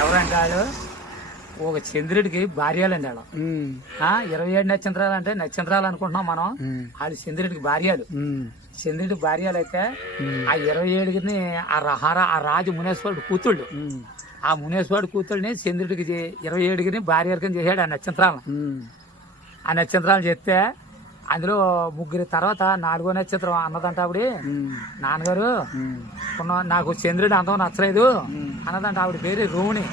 ఎవరంటే వాళ్ళు ఒక చంద్రుడికి భార్యలండి వాళ్ళు 27 నక్షత్రాలు అంటే నక్షత్రాలు అనుకుంటున్నాం మనం. వాళ్ళు చంద్రుడికి భార్యలు. చంద్రుడి భార్యలు అయితే ఆ 27ని ఆ రాజు మునేశ్వరుడు కూతుళ్ళు. ఆ మునేశ్వరుడు కూతుళ్ళని చంద్రుడికి 27ని భార్యలకని చేశాడు ఆ నక్షత్రాలను. ఆ నక్షత్రాలు చెప్తే అందులో ముగ్గురి తర్వాత 4వ నక్షత్రం అన్నదంట ఆవిడ, నాన్నగారు నాకు చంద్రుడి అందం నచ్చలేదు అన్నదంట. ఆవిడ పేరు రోహిణి.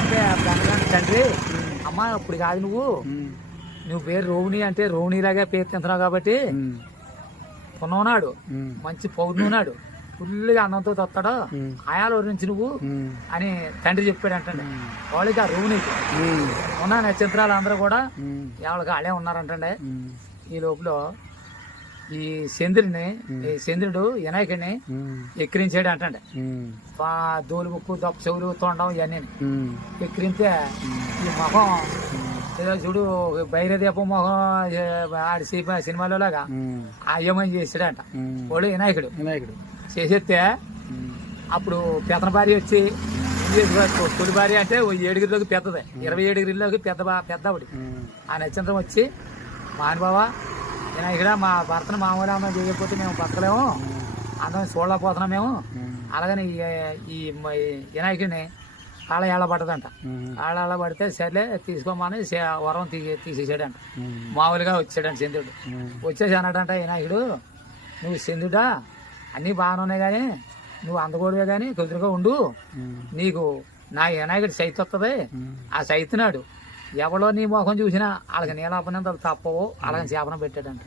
అంటే దానికంటే తండ్రి అమ్మ ఇప్పుడు కాదు నువ్వు పేరు రోహిణి అంటే రోహిణిలాగే పేరు తింటున్నావు కాబట్టి పున్నవున్నాడు మంచి పౌరున్నాడు ఫుల్గా అన్నంతో తొత్తాడు ఆయాల నుంచి నువ్వు అని తండ్రి చెప్పాడు అంటండి. వాళ్ళకి ఆ రోహిణికి ఉన్న నక్షత్రాలు అందరూ కూడా ఎవరికి ఆడే ఉన్నారంటండి. ఈ లోపల ఈ చంద్రుడు వినాయకుడిని ఎక్కిరించాడు అంటండి. దోలు ముక్కు దొప్ప చెవులు తొండం ఇవన్నీ ఎక్కిరిస్తే ఈ మొహం ఏదో చూడు బైరదీపం మొహం ఆడి సినిమాలో లాగా అయ్యమని చేసాడంట. వాడు వినాయకుడు చేసేస్తే అప్పుడు పెత్తన భార్య వచ్చి తొలి భార్య అంటే 7 పెద్దది, 27 పెద్ద ఆవిడ. ఆ నక్షత్రం వచ్చి మహానుభావ వినాయకుడా మా భర్తను మామూలు అన్నం చేయకపోతే మేము బతకలేము, అందరం చూడలేకపోతున్నాం మేము. అలాగని ఈ వినాయకుడిని కాళ్ళ ఏళ్ళబడ్డదంట. కాళ్ళ ఏళ్ళబడితే సర్లే తీసుకోమని వరం తీసేసాడంట. మామూలుగా వచ్చాడంట చంద్రుడు. వచ్చేసి అన్నాడంట వినాయకుడు, నువ్వు చంద్రుడా అన్నీ బాగానే ఉన్నాయి కానీ నువ్వు అందకూడవే కానీ కుదురుగా ఉండు, నీకు నా వినాయకుడు సైతు వస్తుంది. ఆ సైతున్నాడు ఎవడో నీ మొహం చూసినా వాళ్ళకి నీలాపనంత తప్పవో అలాగని చేపన పెట్టాడంట.